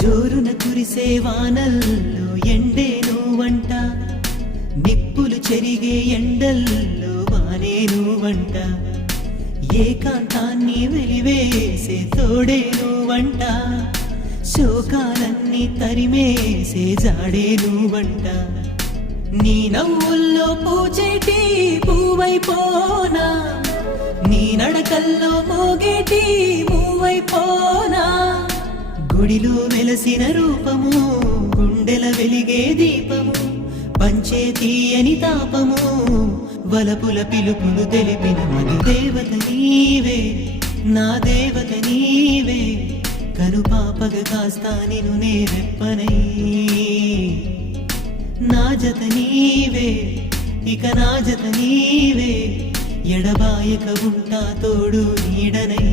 జోరున కురిసే వానల్లో ఎండే నువ్వంట, నిప్పులు చెరిగే ఎండల్లో వానే నువ్వంట, ఏకాంతాన్ని వెలివేసే తోడే నువ్వంట, శోకాలన్నీ తరిమేసే జాడే నువ్వంట. నీ నవ్వుల్లో పూచేటి పువ్వైపోనా, నీ నడకల్లో మోగేటి మూవైపోనా, గుడిలో వెలసిన రూపము, గుండెల వెలిగే దీపము, పంచే తీయని తాపము, వలపుల పిలుపులు తెలిపిన మధు దేవత నీవే, నా దేవత నీవే, కనుపాపగా కాస్తా నిన్ను నేరెప్పనై, నా జత నీవే, ఇక నా జత నీవే, ఎడబాయక ఉంటా తోడు నీడనై.